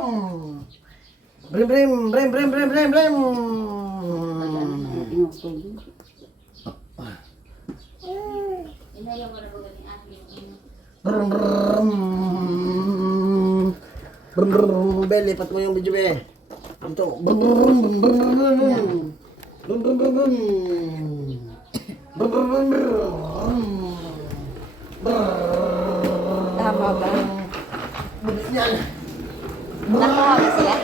brum. Brim, brim, brim, brim, brim, brim, brim. Brum, brum. Brum, brum, Bel, lipat mo yung video, be. Ito. Brum, brum, brum, brum, brum. Brum, brum, brum, brum. Brum, brum, brum, brum. Tama ba? Bilis niyan. Nakuha ba sila?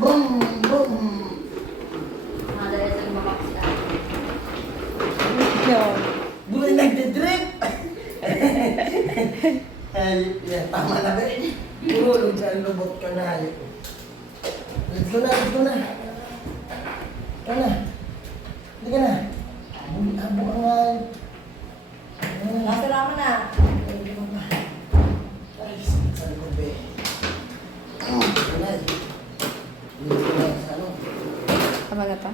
Brum, brum. Yun. Buhay nagdidrip. Ay, tama na ba? Hulog sa lubot ka na. Let's go na, let's go na. Ka na. Hindi ka na. Abo ka nga. Nasalaman na. Hindi ko pa. Ay, sa lubot eh. Hindi ko na. Hindi ko na sa ano. Tama na pa?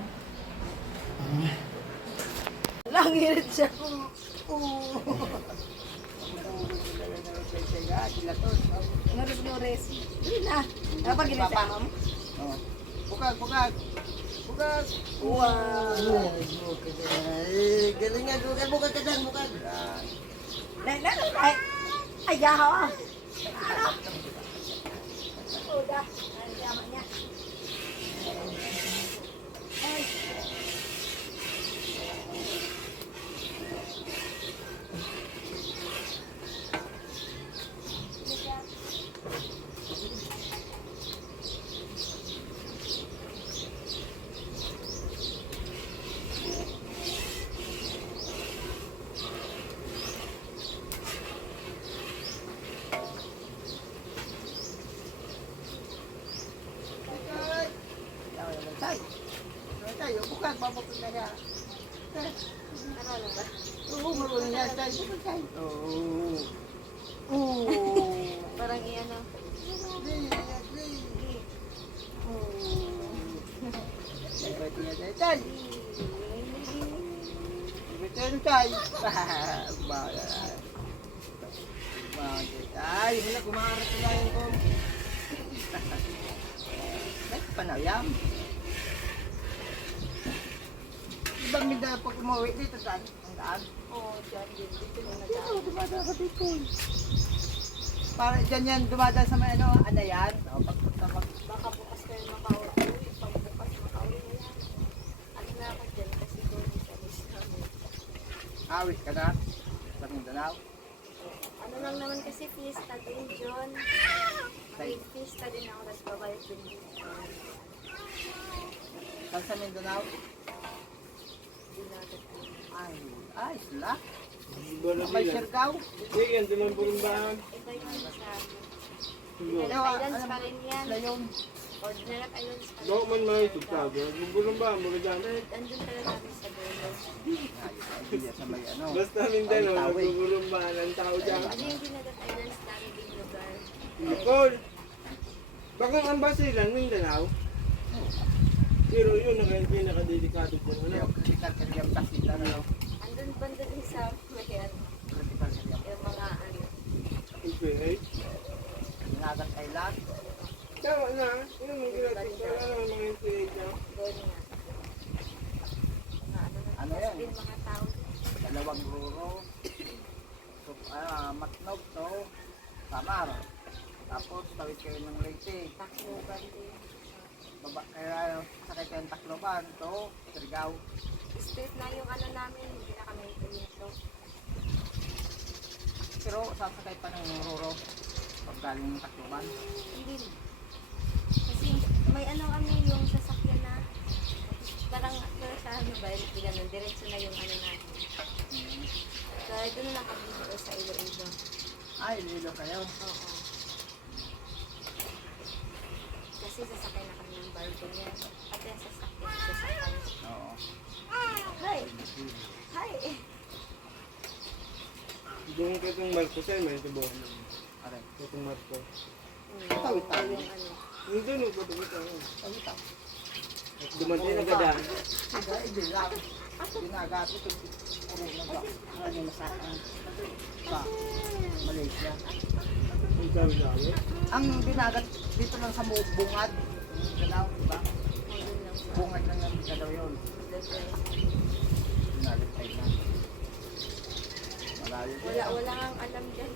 Langirit siya. Nores. Hindi na. Kapag ginit sa mom? Bukag, bukag. Bukag. Wow. Ay, galing nga. Bukag ka dyan, bukag. Ay, gahaw. Ano? Udah. Ay, tama niya. Ay. Tay. Tay, bukag, babukag na siya. Ano ba? Oo, marunong niya. Tay, bukag tay. Oo. Parang iyan o. Tay, tay, tay. Tay, tay. Ay, wala kumaharap na lang ko. Panayam. Ibang minda pag umuwi dito saan? Ang daan? Oo, dyan din. Dito na Dito, dumadaan sa Bicol. Para dyan yan, dumadaan sa may ano, Adayan. O, pagpunta Baka bukas kayo makauwi. Pag bukas makauwi na yan. Ano na ako dyan kasi doon sa list namin. awis ka na. Sa Mindanao. Ano lang naman kasi fiesta din, John. May fiesta din ako, tapos babayot din dito. Saan sa Mindanao? Dinagat ko. Ay, sila. May Siargao. Sige, ito lang burumbahan. Ito yung ano sa amin. Ano, Islands pa rin yan. Sila yung Ordinary Islands pa rin. Bako man mga itugtado. Burumbahan, mga dyan. Andun talaga kami sa dulo. Hindi sa may ano. Basta Mindanao, Tawi. nagbuburumbahan ang tao dyan. Ano yung Dinagat Islands namin din lugar? Nicole! Baka ang basilan, Mindanao. Pero yun, nakadedikado po. Ano? Critical Career Basita na no. Andun banda din sa Mayan. Critical Career. Yung mga ano. Okay. Dinagat Island. Tama na. Yun ang ginatin. Wala naman mga intuit niya. Doon nga. Mga ano na. Ano Tapos yan? din mga tao. Dalawang ruro. So, Matnog to. Samar. Tapos tawid kayo ng Leyte. Takbugan din. Sakay kayo ng Tacloban to Siargao. Straight na yung ano namin. Hindi na kami ito. Pero sasakay pa ng ruro. Pag galing ng Tacloban. Hindi. Kasi may ano kami yung sasakyan na parang sa ano ba, hindi ganun, diretso na yung ano natin. Kaya doon lang kami dito sa Iloilo. Ay, lilo kayo. Oo. Kasi sasakay na kami ng barko niya. At yung sasakyan. Oo. Hi! Hi! Doon ka itong Marco sa'yo, may ito buwan. Aray. Itong Marco. Tawid tayo. Yung ano. Hindi, no, patawid tayo. Tawid tayo. Dumating na gadaan. Hindi lang. Ginagat ito. Puro na ba? Ano yung sa Malaysia. Ang dami-dami. Ang binagat dito lang sa bungad. Galaw, diba? Doon lang sa Bungad lang ang galaw yun. Binagat tayo na. Malayo din. wala kang alam dyan.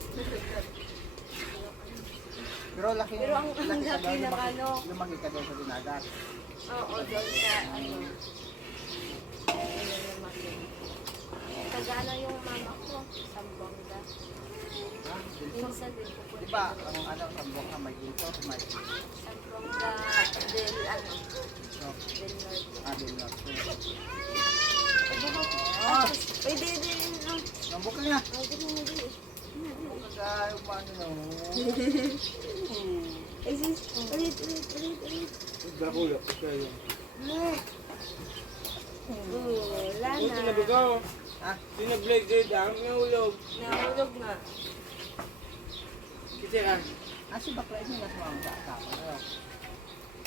Pero laki Pero ang ka laki daw, ng ano. lumaki ka daw sa binagat. Oo, doon sa ano. Ano lumaki. Taga yung mama ko, Sambonga. Ha? Minsan din pupunta. Diba, ang ano, sa bunga may dito, may Sambonga del ano. Del Norte. adil na. Ah, pwede din. Nambok ka nga. Pwede din na din. Kaya yung ano na. Ay sis, ulit. Nagkakulap ko kayo. Wala Kung na. tinabigaw, Ha? tinablade kayo dam, nahulog. Nahulog na. Kasi Ah, si bakla niya nasa mga sa kasama na.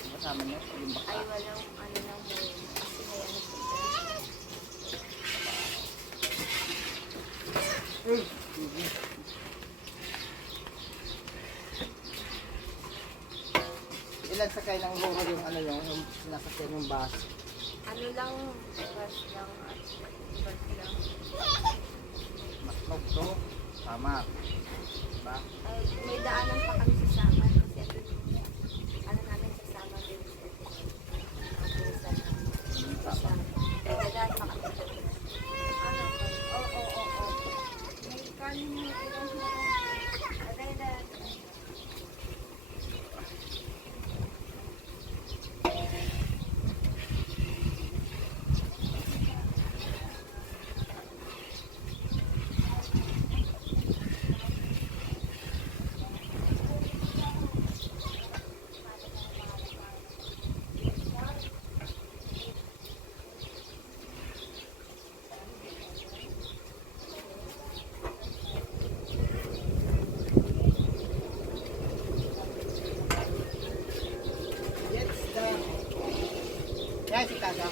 Kasama niya, yung Ay, bakla. walang ano lang mo. Kasi may ano po. Ilan sakay ng loro yung ano yung sinasakyan yung bus. Ano lang, bus lang at bus lang. Matlog to. Tama. Diba? Ay, may daanan pa kami sa Saman kasi ito yung ano namin sa Saman din. Sa may dadaan pa kami. Ano ba? Oo. May kanin mo ilan na. Aday. Yes, the... Yan si Kaga.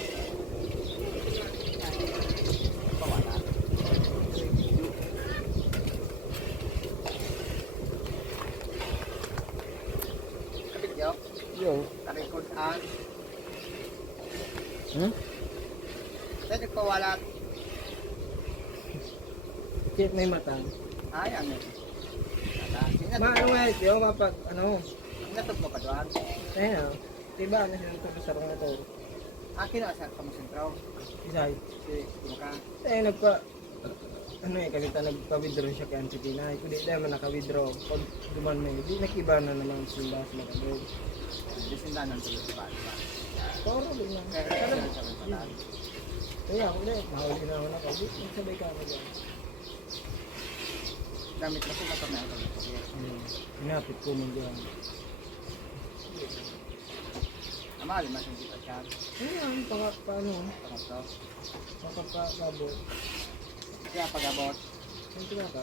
Pawala. Kapit yo. Yo. Tarikod ang. Hmm? Saan nagpawala? Kit may matang. Ay, ano? Maano nga ito, mapag, ano, Natog mo pa doon. ayun diba, ano siya nito sa sarong ito. Akin na sa kamusentraw. Isay. Si Muka. Nagpa, ano kalita nagpa-withdraw siya kay Auntie Tina. Kung di naman naka-withdraw, pag duman may, di nakiba na naman sila sa nagagawin. Bisindanan sa iyo pa. Poro din lang. Kaya kaya sa mga pala. Kaya ako na, mahuli na ako na kasi magsabay ka na dyan. Gamit mo sa kamay ko. Hinapit ko mo dyan. Ama, lima sa kita chat. Ayan, paano, Pangatlo. makapabot. Kaya pag-abot. Ang tinaka.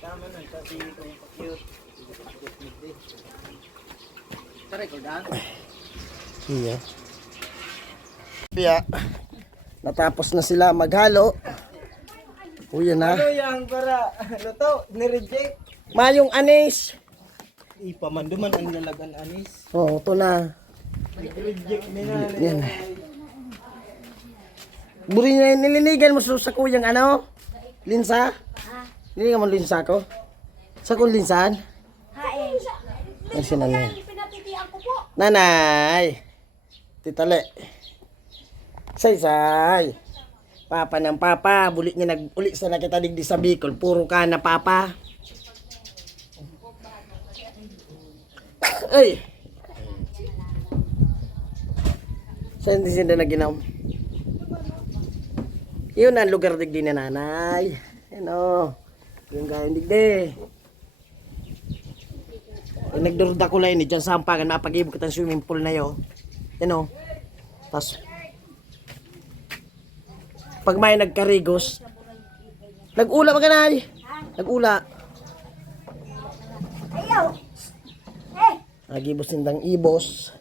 Tama na, kasi ko yung cute. Tarikod ang. Iya. Kaya, natapos na sila maghalo. Uy, yan na. Ano yan para luto? Ni-reject? Mayong anis. Ipamanduman ang lalagan anis. Oh, ito na. Reject nila. Yan. Buri na nililigan mo sa kuyang ano? Linsa? Nililigan mo linsa ko? Sa kong linsan? Hae. Yan si nanay. Pinapitian ko po. Nanay! Titali. Say. Papa ng papa. Bulit niya nag-uli sa nakita digdi sa Bicol. Puro ka na papa. Ay! Saan din sila naginom? Yun ang lugar digdi na nanay. Ano? Yung gayong digdi. Nagdurda ko lang ini dyan sa hampagan. Mapag-ibog kita ng swimming pool na yun. Ano? Tapos, pag may nagkarigos, nag-ula maganay. Nag-ula. Ayaw. Eh. Nagibos nindang ibos.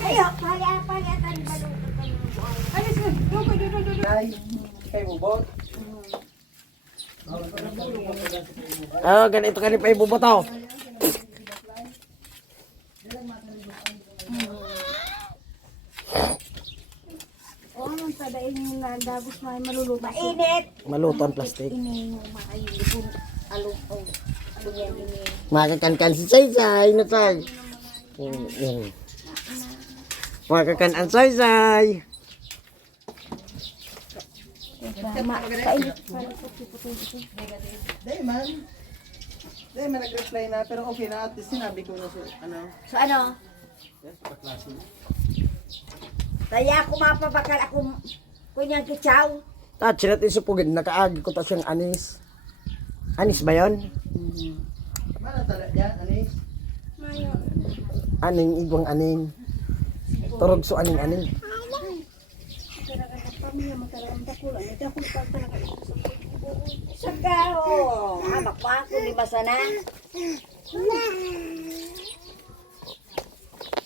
Ayaw. Pali-atan balong. Ay, kay bubot. Ah, ganito ka rin pa ibubotaw. O, ang tadain mo nga dagos may maluluto. Mainit. Maluto ang plastic. Ini mo makayulipon. Along o. Bunyan ini. Makakankan si Say na Say. Yan. Makakan ang Say. Kainit. Dahil man nag-reply na, pero okay na, at least sinabi ko na siya, ano, So ano? yes, paklase. Kaya ako mapabakal ako kunyang kitsaw. Touch natin supugin. Nakaagi ko ta siyang anis. Anis ba yun? Mana tala dyan, anis? Aning ibang aning. Turog so aning. Saka o. Habak pa ako, di ba sana?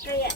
Kaya,